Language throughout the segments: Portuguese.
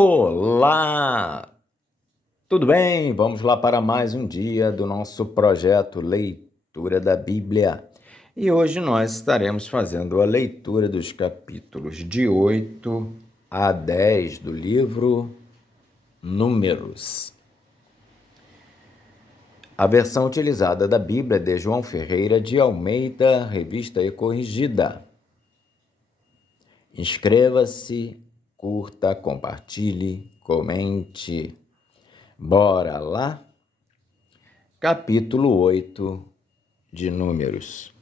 Olá! Tudo bem? Vamos lá para mais um dia do nosso projeto Leitura da Bíblia. E hoje nós estaremos fazendo a leitura dos capítulos de 8 a 10 do livro Números. A versão utilizada da Bíblia é de João Ferreira de Almeida, revista e corrigida. Inscreva-se, curta, compartilhe, comente. Bora lá? Capítulo 8 de Números.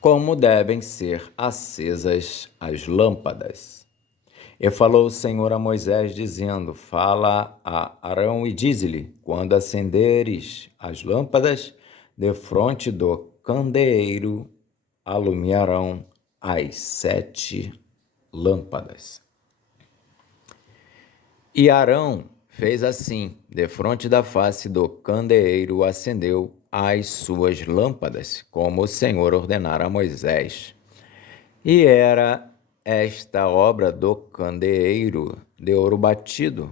Como devem ser acesas as lâmpadas? E falou o Senhor a Moisés, dizendo: Fala a Arão e dize-lhe: Quando acenderes as lâmpadas, defronte do candeeiro alumiarão as 7 lâmpadas. E Arão fez assim, defronte da face do candeeiro acendeu as suas lâmpadas, como o Senhor ordenara a Moisés. E era esta obra do candeeiro de ouro batido,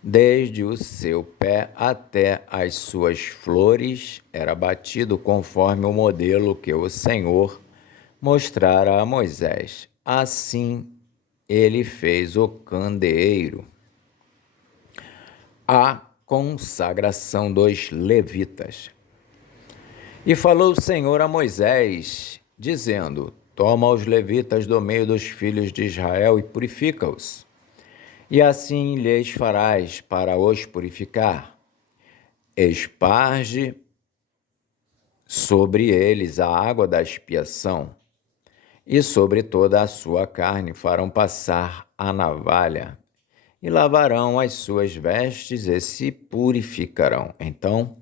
desde o seu pé até as suas flores, era batido conforme o modelo que o Senhor mostrara a Moisés. Assim ele fez o candeeiro. A consagração dos levitas. E falou o Senhor a Moisés, dizendo: Toma os levitas do meio dos filhos de Israel e purifica-os. E assim lhes farás para os purificar. Esparge sobre eles a água da expiação, e sobre toda a sua carne farão passar a navalha. E lavarão as suas vestes e se purificarão. Então,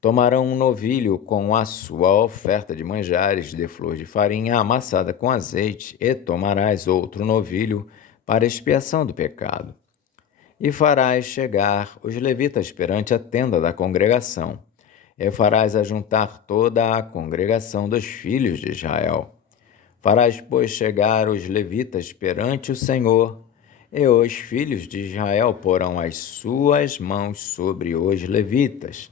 tomarão um novilho com a sua oferta de manjares de flor de farinha amassada com azeite, e tomarás outro novilho para expiação do pecado. E farás chegar os levitas perante a tenda da congregação, e farás ajuntar toda a congregação dos filhos de Israel. Farás, pois, chegar os levitas perante o Senhor, e os filhos de Israel porão as suas mãos sobre os levitas.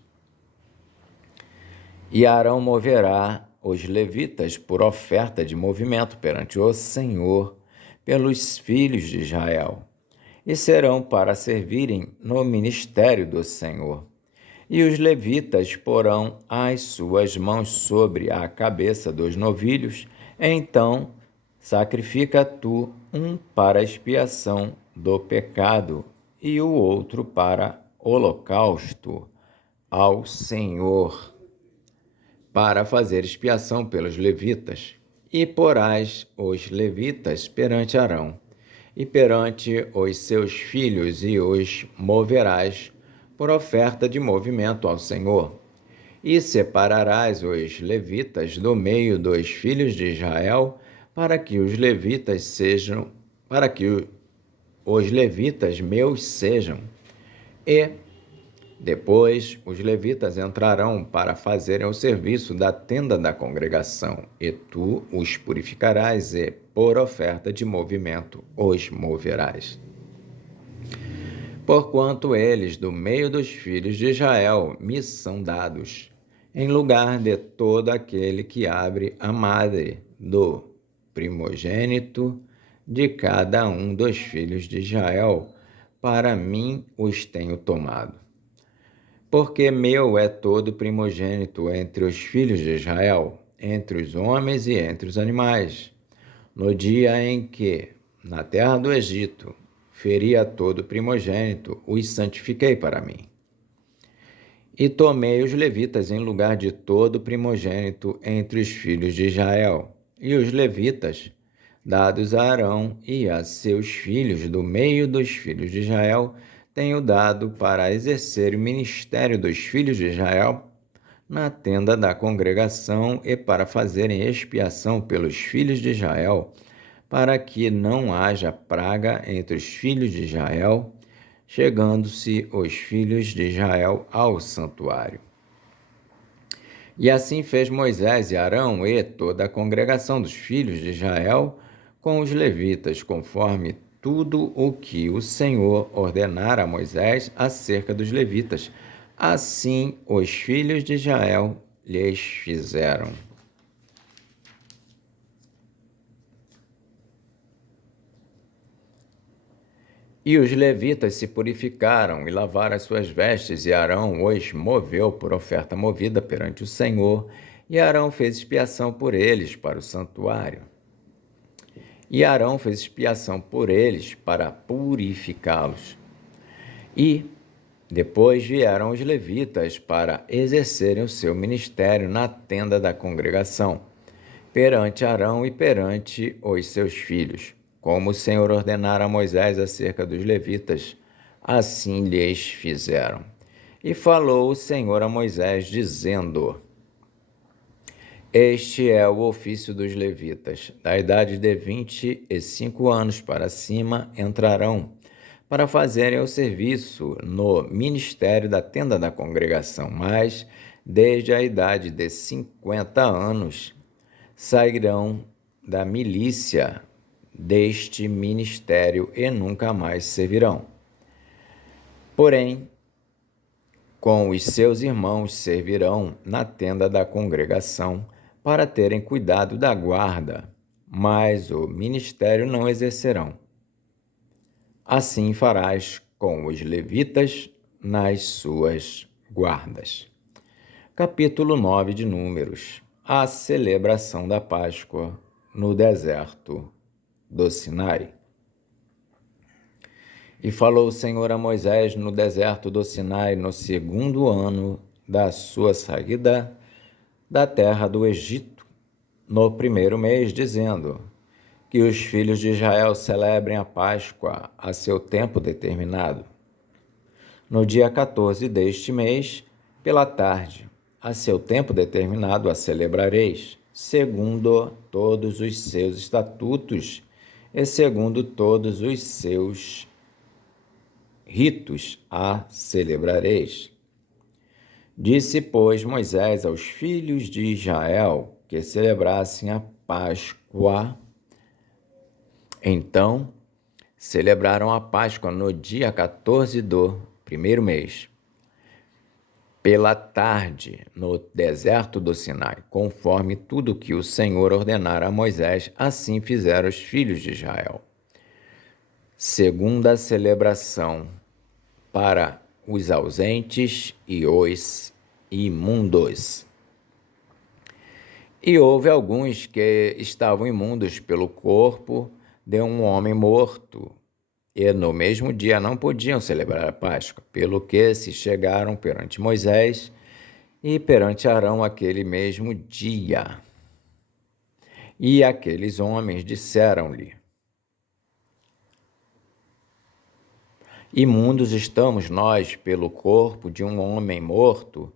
E Arão moverá os levitas por oferta de movimento perante o Senhor pelos filhos de Israel, e serão para servirem no ministério do Senhor. E os levitas porão as suas mãos sobre a cabeça dos novilhos, então sacrifica tu um para expiação do pecado e o outro para holocausto ao Senhor, para fazer expiação pelos levitas. E porás os levitas perante Arão e perante os seus filhos, e os moverás por oferta de movimento ao Senhor. E separarás os levitas do meio dos filhos de Israel, para que os levitas meus sejam. E depois os levitas entrarão para fazerem o serviço da tenda da congregação, e tu os purificarás, e por oferta de movimento os moverás. Porquanto eles do meio dos filhos de Israel me são dados, em lugar de todo aquele que abre a madre do primogênito de cada um dos filhos de Israel, para mim os tenho tomado. Porque meu é todo primogênito entre os filhos de Israel, entre os homens e entre os animais. No dia em que, na terra do Egito, feri a todo primogênito, os santifiquei para mim. E tomei os levitas em lugar de todo primogênito entre os filhos de Israel. E os levitas, dados a Arão e a seus filhos do meio dos filhos de Israel, tenho dado para exercer o ministério dos filhos de Israel na tenda da congregação, e para fazerem expiação pelos filhos de Israel, para que não haja praga entre os filhos de Israel, chegando-se os filhos de Israel ao santuário. E assim fez Moisés e Arão e toda a congregação dos filhos de Israel com os levitas, conforme tudo o que o Senhor ordenara a Moisés acerca dos levitas. Assim os filhos de Israel lhes fizeram. E os levitas se purificaram e lavaram as suas vestes, e Arão os moveu por oferta movida perante o Senhor, e Arão fez expiação por eles para o santuário. E Arão fez expiação por eles para purificá-los. E depois vieram os levitas para exercerem o seu ministério na tenda da congregação, perante Arão e perante os seus filhos, como o Senhor ordenara a Moisés acerca dos levitas, assim lhes fizeram. E falou o Senhor a Moisés, dizendo: Este é o ofício dos levitas. Da idade de 25 anos para cima entrarão, para fazerem o serviço no ministério da tenda da congregação, mas desde a idade de 50 anos sairão da milícia deste ministério e nunca mais servirão. Porém, com os seus irmãos servirão na tenda da congregação para terem cuidado da guarda, mas o ministério não exercerão. Assim farás com os levitas nas suas guardas. Capítulo 9 de Números. A celebração da Páscoa no deserto do Sinai. E falou o Senhor a Moisés no deserto do Sinai, no 2º ano da sua saída da terra do Egito, no 1º mês, dizendo: que os filhos de Israel celebrem a Páscoa a seu tempo determinado. No dia 14 deste mês, pela tarde, a seu tempo determinado a celebrareis, segundo todos os seus estatutos e segundo todos os seus ritos a celebrareis. Disse, pois, Moisés aos filhos de Israel que celebrassem a Páscoa. Então, celebraram a Páscoa no dia 14 do 1º mês, pela tarde, no deserto do Sinai, conforme tudo que o Senhor ordenara a Moisés, assim fizeram os filhos de Israel. Segunda celebração para os ausentes e os imundos. E houve alguns que estavam imundos pelo corpo de um homem morto, e no mesmo dia não podiam celebrar a Páscoa, pelo que se chegaram perante Moisés e perante Arão aquele mesmo dia. E aqueles homens disseram-lhe: Imundos estamos nós pelo corpo de um homem morto,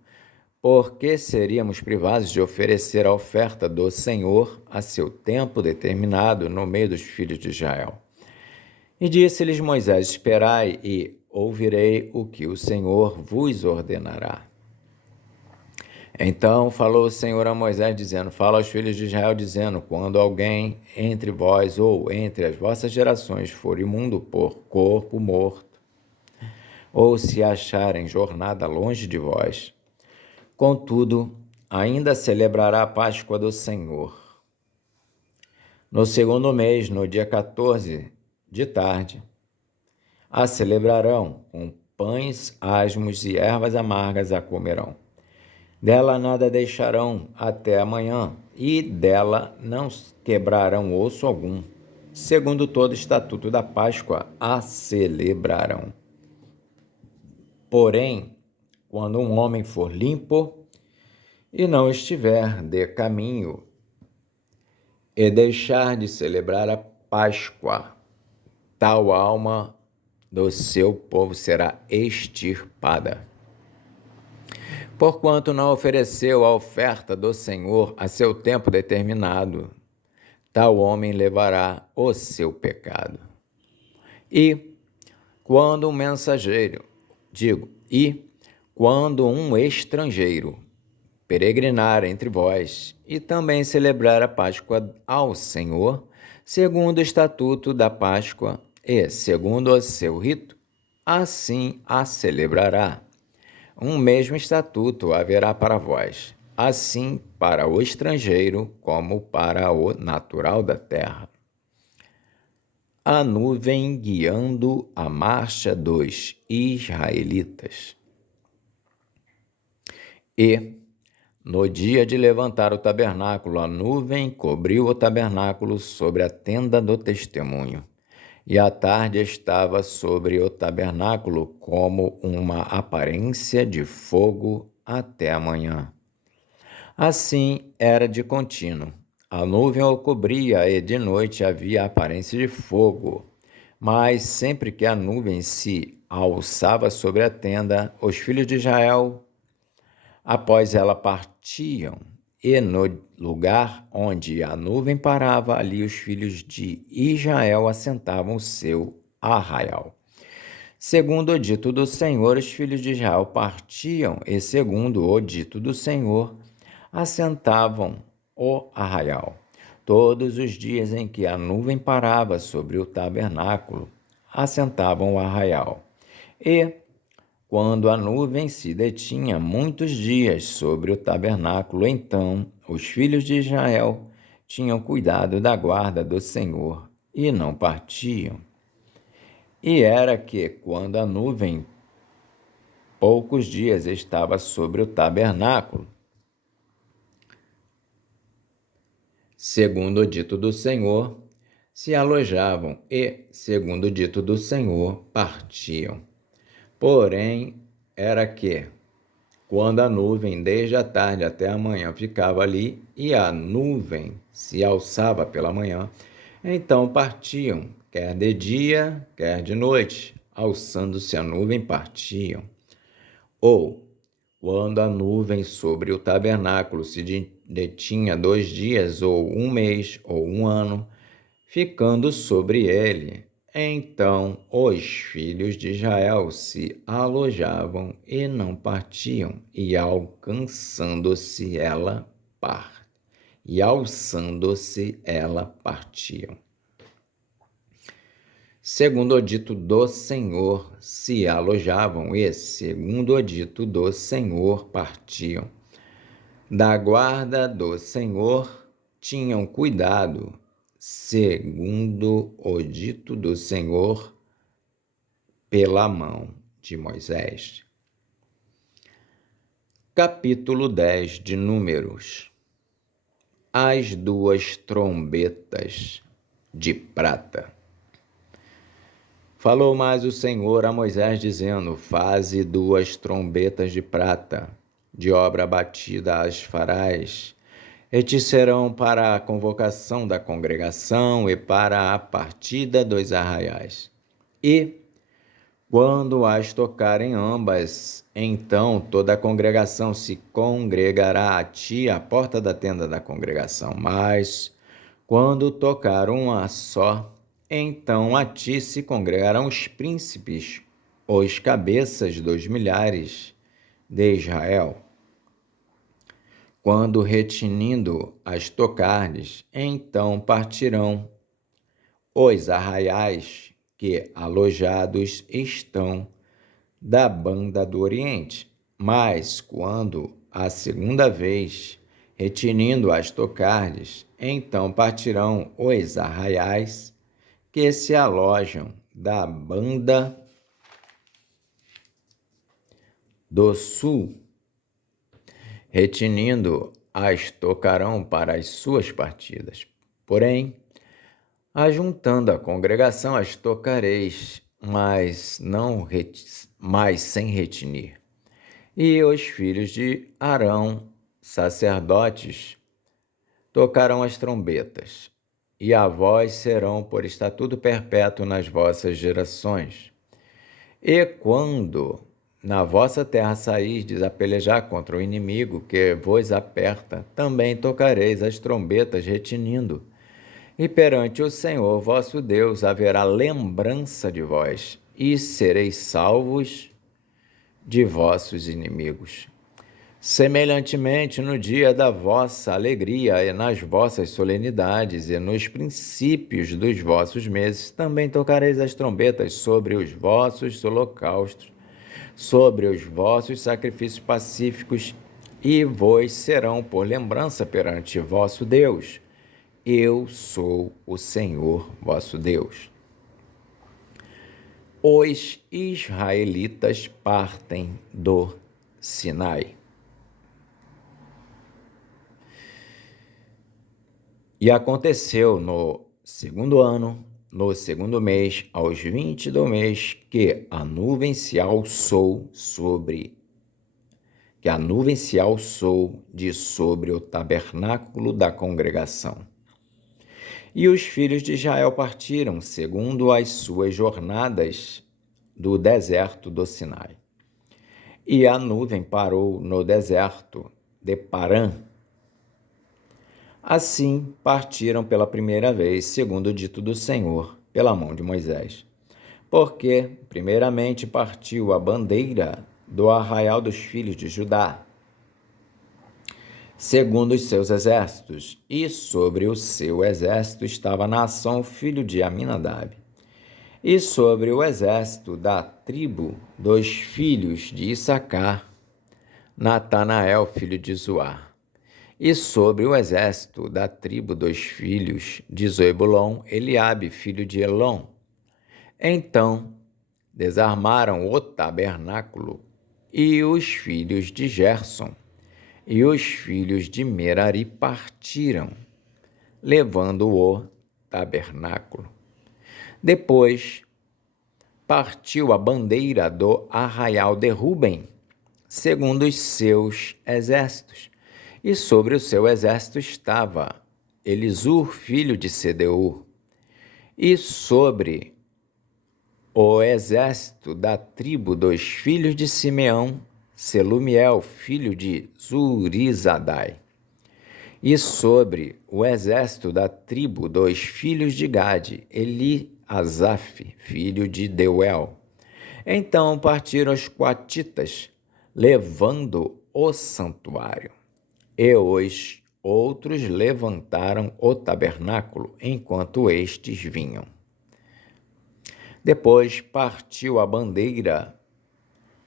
porque seríamos privados de oferecer a oferta do Senhor a seu tempo determinado no meio dos filhos de Israel. E disse-lhes Moisés: Esperai e ouvirei o que o Senhor vos ordenará. Então falou o Senhor a Moisés, dizendo: Fala aos filhos de Israel, dizendo: Quando alguém entre vós ou entre as vossas gerações for imundo por corpo morto, ou se achar em jornada longe de vós, contudo, ainda celebrará a Páscoa do Senhor. No 2º mês, no dia 14 de tarde, a celebrarão, com pães asmos e ervas amargas a comerão. Dela nada deixarão até amanhã, e dela não quebrarão osso algum. Segundo todo estatuto da Páscoa, a celebrarão. Porém, quando um homem for limpo e não estiver de caminho e deixar de celebrar a Páscoa, tal alma do seu povo será extirpada. Porquanto não ofereceu a oferta do Senhor a seu tempo determinado, tal homem levará o seu pecado. E quando um estrangeiro peregrinar entre vós e também celebrar a Páscoa ao Senhor, segundo o estatuto da Páscoa, e, segundo o seu rito, assim a celebrará. Um mesmo estatuto haverá para vós, assim para o estrangeiro como para o natural da terra. A nuvem guiando a marcha dos israelitas. E, no dia de levantar o tabernáculo, a nuvem cobriu o tabernáculo sobre a tenda do testemunho. E a tarde estava sobre o tabernáculo como uma aparência de fogo até a manhã. Assim era de contínuo. A nuvem o cobria e de noite havia aparência de fogo. Mas sempre que a nuvem se alçava sobre a tenda, os filhos de Israel, após ela, partiam, e no lugar onde a nuvem parava, ali os filhos de Israel assentavam o seu arraial. Segundo o dito do Senhor, os filhos de Israel partiam, e segundo o dito do Senhor, assentavam o arraial. Todos os dias em que a nuvem parava sobre o tabernáculo, assentavam o arraial. E, quando a nuvem se detinha muitos dias sobre o tabernáculo, então os filhos de Israel tinham cuidado da guarda do Senhor e não partiam. E era que, quando a nuvem poucos dias estava sobre o tabernáculo, segundo o dito do Senhor, se alojavam e, segundo o dito do Senhor, partiam. Porém, era que, quando a nuvem desde a tarde até a manhã ficava ali e a nuvem se alçava pela manhã, então partiam, quer de dia, quer de noite, alçando-se a nuvem partiam. Ou, quando a nuvem sobre o tabernáculo se detinha 2 dias, ou 1 mês, ou 1 ano, ficando sobre ele, então os filhos de Israel se alojavam e não partiam, e alçando-se ela partiam. Segundo o dito do Senhor, se alojavam e, segundo o dito do Senhor, partiam. Da guarda do Senhor tinham cuidado, segundo o dito do Senhor, pela mão de Moisés. Capítulo 10 de Números. As 2 trombetas de prata. Falou mais o Senhor a Moisés, dizendo: Faze 2 trombetas de prata, de obra batida as farás, e te serão para a convocação da congregação e para a partida dos arraiais. E, quando as tocarem ambas, então toda a congregação se congregará a ti à porta da tenda da congregação. Mas, quando tocar uma só, então a ti se congregarão os príncipes, os cabeças dos milhares de Israel. Quando retinindo as tocardes, então partirão os arraiais que alojados estão da banda do Oriente. Mas quando a segunda vez retinindo as tocardes, então partirão os arraiais que se alojam da banda do sul. Retinindo as tocarão para as suas partidas. Porém, ajuntando a congregação as tocareis, mas sem retinir. E os filhos de Arão, sacerdotes, tocarão as trombetas, e a vós serão por estatuto perpétuo nas vossas gerações. E quando na vossa terra sairdes a pelejar contra o inimigo que vos aperta, também tocareis as trombetas retinindo. E perante o Senhor vosso Deus haverá lembrança de vós, e sereis salvos de vossos inimigos. Semelhantemente, no dia da vossa alegria e nas vossas solenidades e nos princípios dos vossos meses, também tocareis as trombetas sobre os vossos holocaustos, sobre os vossos sacrifícios pacíficos, e vos serão por lembrança perante vosso Deus. Eu sou o Senhor vosso Deus. Os israelitas partem do Sinai. E aconteceu no segundo ano, no segundo mês, aos 20 do mês, que a nuvem se alçou de sobre o tabernáculo da congregação. E os filhos de Israel partiram, segundo as suas jornadas, do deserto do Sinai. E a nuvem parou no deserto de Parã. Assim partiram pela primeira vez, segundo o dito do Senhor, pela mão de Moisés. Porque, primeiramente, partiu a bandeira do arraial dos filhos de Judá, segundo os seus exércitos, e sobre o seu exército estava Naasson, filho de Aminadab. E sobre o exército da tribo dos filhos de Issacar, Natanael, filho de Zuar. E sobre o exército da tribo dos filhos de Zebulon, Eliabe, filho de Elon. Então desarmaram o tabernáculo, e os filhos de Gerson e os filhos de Merari partiram, levando o tabernáculo. Depois partiu a bandeira do arraial de Ruben, segundo os seus exércitos. E sobre o seu exército estava Elisur, filho de Sedeur. E sobre o exército da tribo dos filhos de Simeão, Selumiel, filho de Zurizadai. E sobre o exército da tribo dos filhos de Gade, Eliasaf, filho de Deuel. Então partiram os coatitas, levando o santuário. E os outros levantaram o tabernáculo, enquanto estes vinham. Depois partiu a bandeira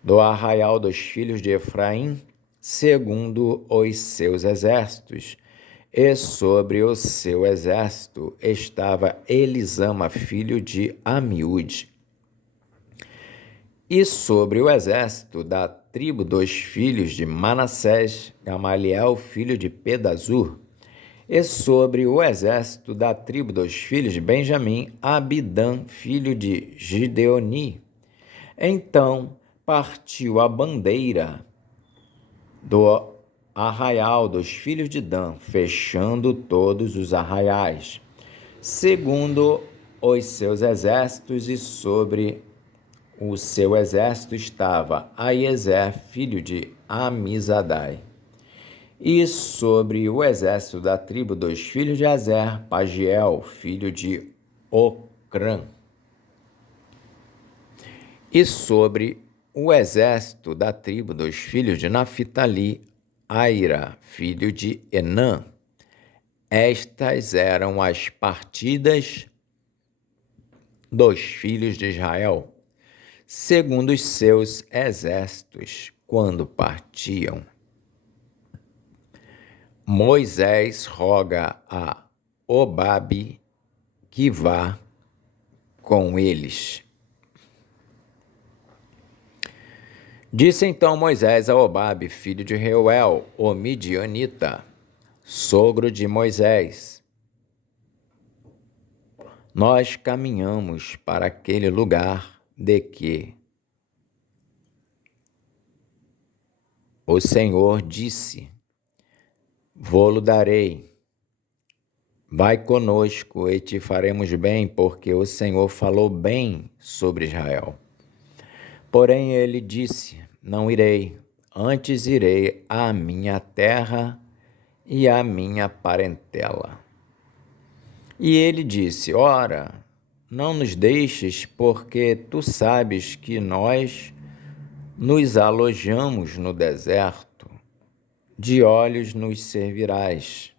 do arraial dos filhos de Efraim, segundo os seus exércitos, e sobre o seu exército estava Elisama, filho de Amiúde. E sobre o exército da tribo dos filhos de Manassés, Gamaliel, filho de Pedazur. E sobre o exército da tribo dos filhos de Benjamim, Abidã, filho de Gideoni. Então partiu a bandeira do arraial dos filhos de Dan, fechando todos os arraiais, segundo os seus exércitos, e sobre o seu exército estava Aiezer, filho de Amizadai. E sobre o exército da tribo dos filhos de Azer, Pagiel, filho de Ocrã. E sobre o exército da tribo dos filhos de Naphtali, Aira, filho de Enã. Estas eram as partidas dos filhos de Israel, segundo os seus exércitos, quando partiam. Moisés roga a Obabe que vá com eles. Disse então Moisés a Obabe, filho de Reuel, o midianita, sogro de Moisés: nós caminhamos para aquele lugar de que o Senhor disse: vô-lo darei. Vai conosco e te faremos bem, porque o Senhor falou bem sobre Israel. Porém ele disse: não irei, antes irei à minha terra e à minha parentela. E ele disse: ora, não nos deixes, porque tu sabes que nós nos alojamos no deserto. de olhos nos servirás.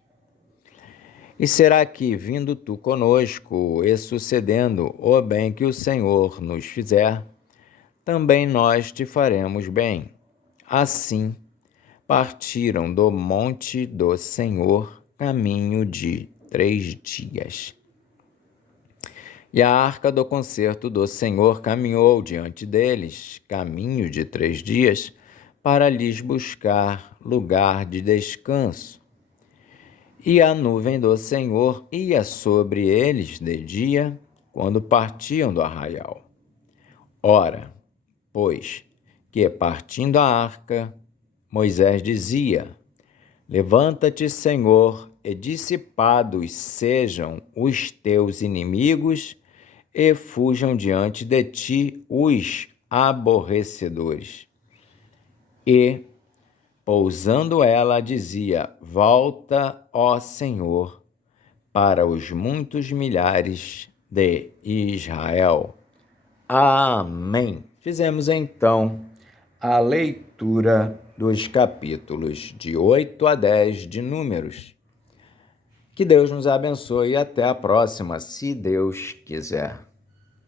E será que, vindo tu conosco e sucedendo o bem que o Senhor nos fizer, também nós te faremos bem? Assim, partiram do monte do Senhor caminho de 3 dias. E a arca do concerto do Senhor caminhou diante deles, caminho de 3 dias, para lhes buscar lugar de descanso. E a nuvem do Senhor ia sobre eles de dia, quando partiam do arraial. Ora, pois, que partindo a arca, Moisés dizia: Levanta-te, Senhor, e dissipados sejam os teus inimigos, e fujam diante de ti os aborrecedores. E, pousando ela, dizia: Volta, ó Senhor, para os muitos milhares de Israel. Amém. Fizemos então a leitura dos capítulos de 8 a 10 de Números. Que Deus nos abençoe e até a próxima, se Deus quiser.